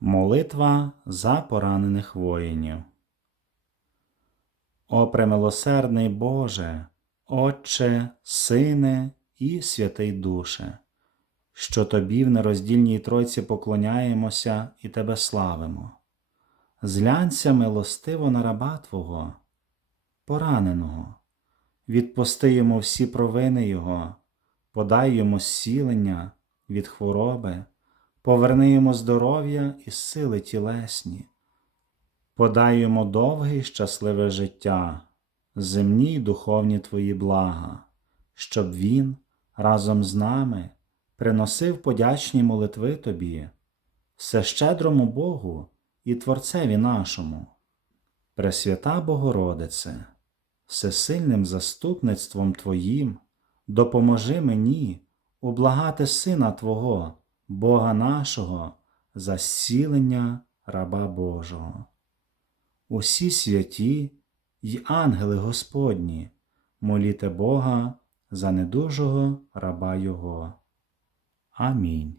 Молитва за поранених воїнів. О премилосердний Боже, Отче, Сине і Святий Душе, що Тобі в нероздільній Тройці поклоняємося і Тебе славимо. Зглянься милостиво на раба Твого, пораненого, відпусти йому всі провини Його, подай йому зцілення від хвороби, поверни йому здоров'я і сили тілесні, подай йому довге і щасливе життя, земні й духовні Твої блага, щоб він разом з нами приносив подячні молитви Тобі, всещедрому Богу і Творцеві нашому. Пресвята Богородице, всесильним заступництвом Твоїм допоможи мені ублагати Сина Твого, Бога нашого, за зцілення раба Божого. Усі святі й ангели Господні, моліте Бога за недужого раба Його. Амінь.